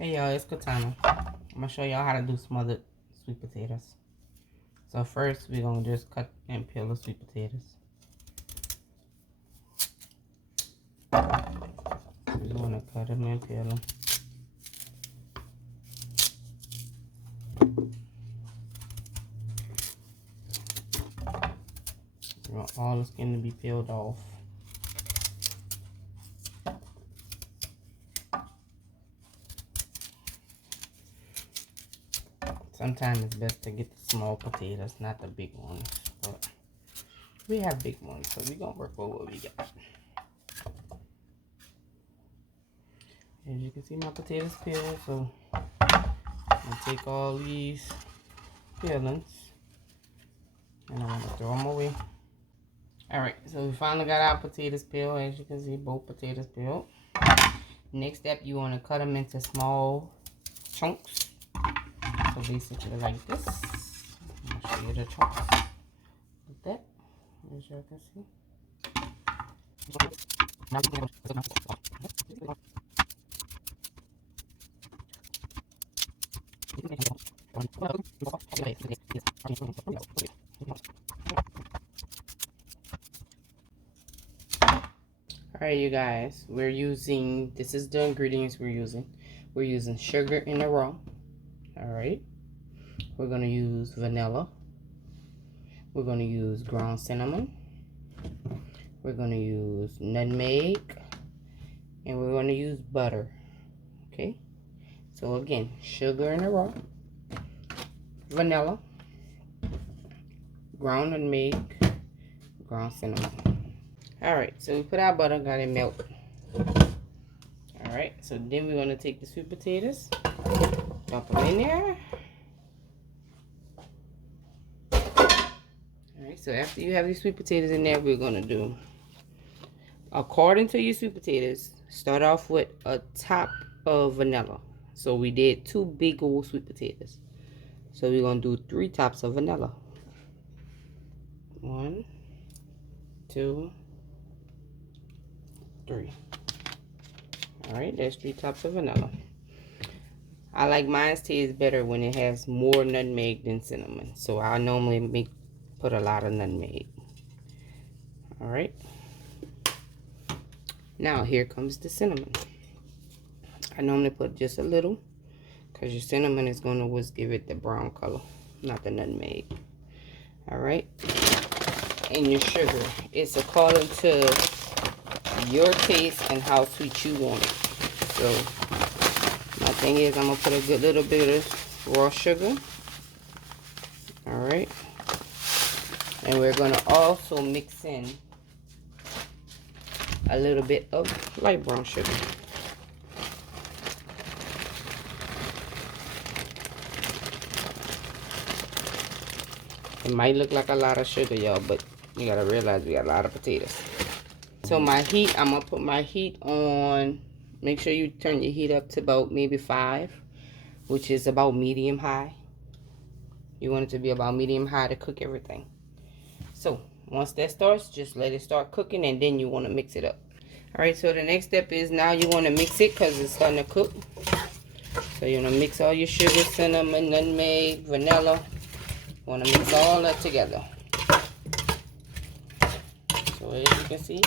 Hey y'all, it's Katana. I'm gonna show y'all how to do smothered sweet potatoes. So first we're gonna just cut and peel the sweet potatoes. So you wanna cut them and peel them. You want all the skin to be peeled off. Sometimes it's best to get the small potatoes, not the big ones. But we have big ones, so we're gonna work with what we got. As you can see, my potatoes peeled, so I'm gonna take all these peelings and I'm gonna throw them away. Alright, so we finally got our potatoes peeled. As you can see, both potatoes peeled. Next step, you want to cut them into small chunks. So basically like this. I'll show you the chunks. Like that, as you can see. Alright, you guys, we're using, this is the ingredients we're using. We're using sugar in the raw. Alright. We're going to use vanilla. We're going to use ground cinnamon. We're going to use nutmeg. And we're going to use butter. Okay. So again, sugar in the raw. Vanilla. Ground nutmeg. Ground cinnamon. Alright, so we put our butter, got it melt. Alright, so then we're going to take the sweet potatoes, dump them in there. Alright, so after you have these sweet potatoes in there, we're going to do, according to your sweet potatoes, start off with a top of vanilla. So we did 2 big old sweet potatoes. So we're going to do 3 tops of vanilla. 1, 2, 3. Alright, that's 3 tops of vanilla. I like mine's taste better when it has more nutmeg than cinnamon. So I normally put a lot of nutmeg. Alright. Now here comes the cinnamon. I normally put just a little, because your cinnamon is going to always give it the brown color, not the nutmeg. Alright. And your sugar. It's according to your taste and how sweet you want it. So my thing is, I'm gonna put a good little bit of raw sugar. All right, and we're gonna also mix in a little bit of light brown sugar. It might look like a lot of sugar, y'all, but you gotta realize we got a lot of potatoes. So my heat, I'm gonna put my heat on. Make sure you turn your heat up to about maybe 5, which is about medium high. You want it to be about medium high to cook everything. So once that starts, just let it start cooking, and then you want to mix it up. All right, so the next step is now you want to mix it because it's starting to cook. So you want to mix all your sugar, cinnamon, nutmeg, vanilla. You want to mix all that together. So as you can see,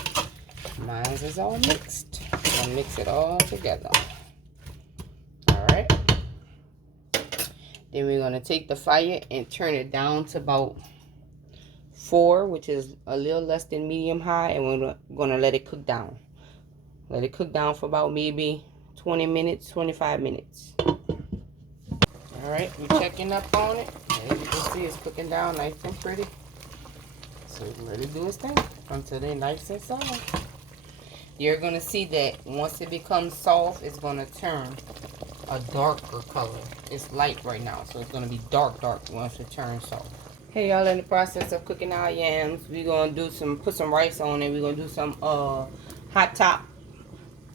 mine is all mixed. I'm gonna mix it all together. Alright. Then we're gonna take the fire and turn it down to about 4, which is a little less than medium high, and we're gonna let it cook down. Let it cook down for about maybe 20 minutes, 25 minutes. Alright, we're checking up on it. As you can see, it's cooking down nice and pretty. So we can really do its thing until they're nice and soft. You're going to see that once it becomes soft, it's going to turn a darker color. It's light right now, so it's going to be dark once it turns soft. Hey y'all, in the process of cooking our yams, we're going to do put some rice on it. We're going to do some hot top,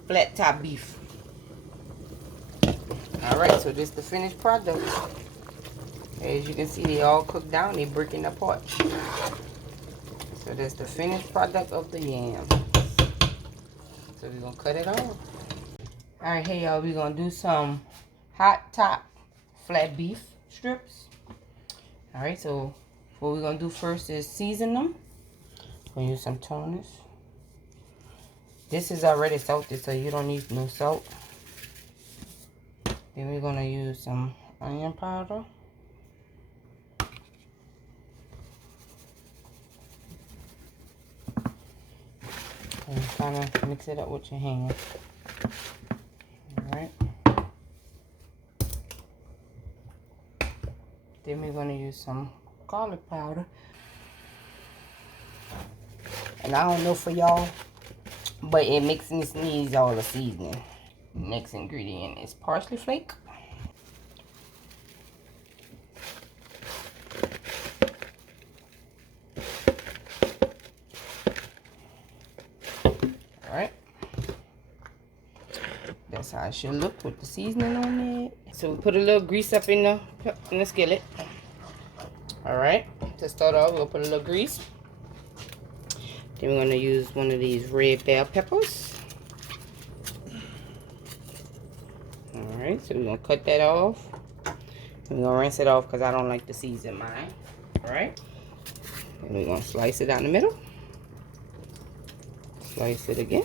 flat top beef. Alright, so this is the finished product. As you can see, they all cooked down. They're breaking apart. So that's the finished product of the yams. So we're going to cut it off. Alright, hey y'all, we're going to do some hot top flat beef strips. All right, so what we're gonna do first is season them. We'll use some toners. This is already salted, so you don't need no salt. Then we're gonna use some onion powder. And kind of mix it up with your hand. Alright. Then we're going to use some garlic powder. And I don't know for y'all, but it makes me sneeze all the seasoning. Next ingredient is parsley flake. Alright. That's how it should look with the seasoning on it. So we put a little grease up in the skillet. Alright. To start off, we'll put a little grease. Then we're going to use one of these red bell peppers. Alright, so we're going to cut that off. We're going to rinse it off because I don't like to season mine. Alright. And we're going to slice it down the middle. Slice it again.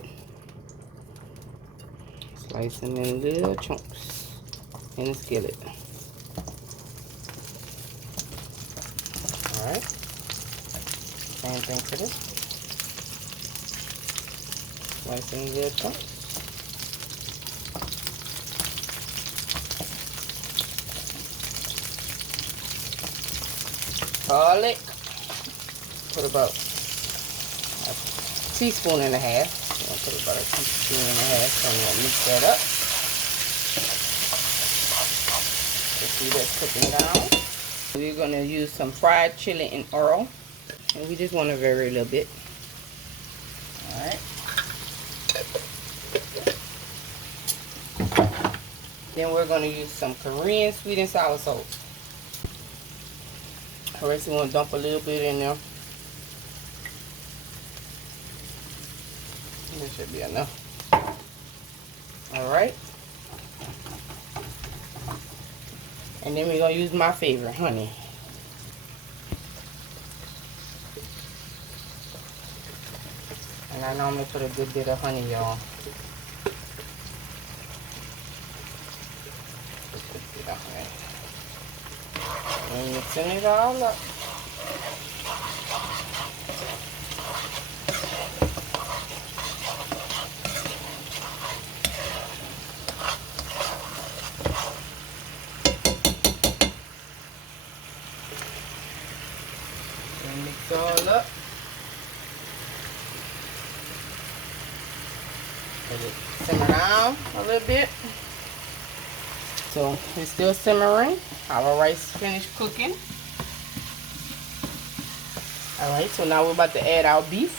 Slice them in little chunks in the skillet. Alright. Same thing for this. Slice in little chunks. Garlic. Put about a teaspoon and a half. I'll put about a teaspoon and a half. So I'm going to mix that up. You see that's cooking down. We're going to use some fried chili and oil. And we just want to vary a little bit. Alright. Then we're going to use some Korean sweet and sour sauce. Alright, so we're going to dump a little bit in there. This should be enough. Alright. And then we're going to use my favorite, honey. And I normally put a good bit of honey, y'all. Just a bit of honey. And mixing it all up. And mix it all up. Let it simmer down a little bit. So it's still simmering. Our rice finished cooking. Alright, so now we're about to add our beef.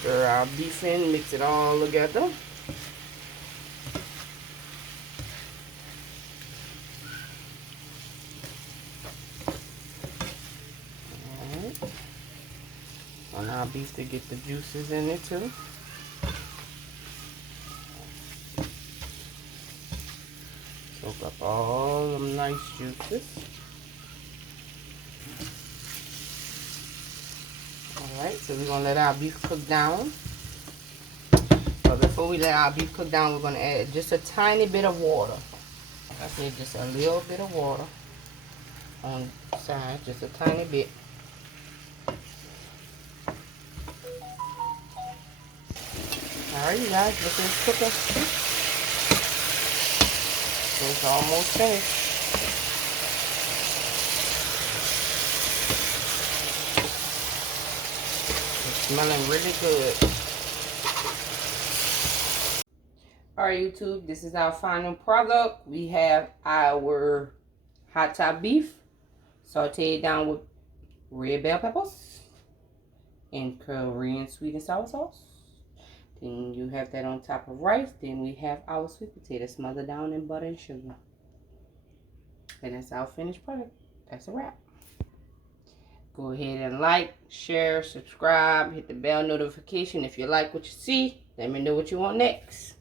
Stir our beef in, mix it all together. Alright. Want our beef to get the juices in it too. Soak up all them nice juices. Alright, so we're going to let our beef cook down. But before we let our beef cook down, we're going to add just a tiny bit of water. Like I said, just a little bit of water on the side, just a tiny bit. Alright, you guys, this is cooking. It's almost finished. It's smelling really good. Alright, YouTube, this is our final product. We have our hot top beef sauteed down with red bell peppers and Korean sweet and sour sauce. Then you have that on top of rice. Then we have our sweet potato smothered down in butter and sugar. And that's our finished product. That's a wrap. Go ahead and like, share, subscribe, hit the bell notification if you like what you see. Let me know what you want next.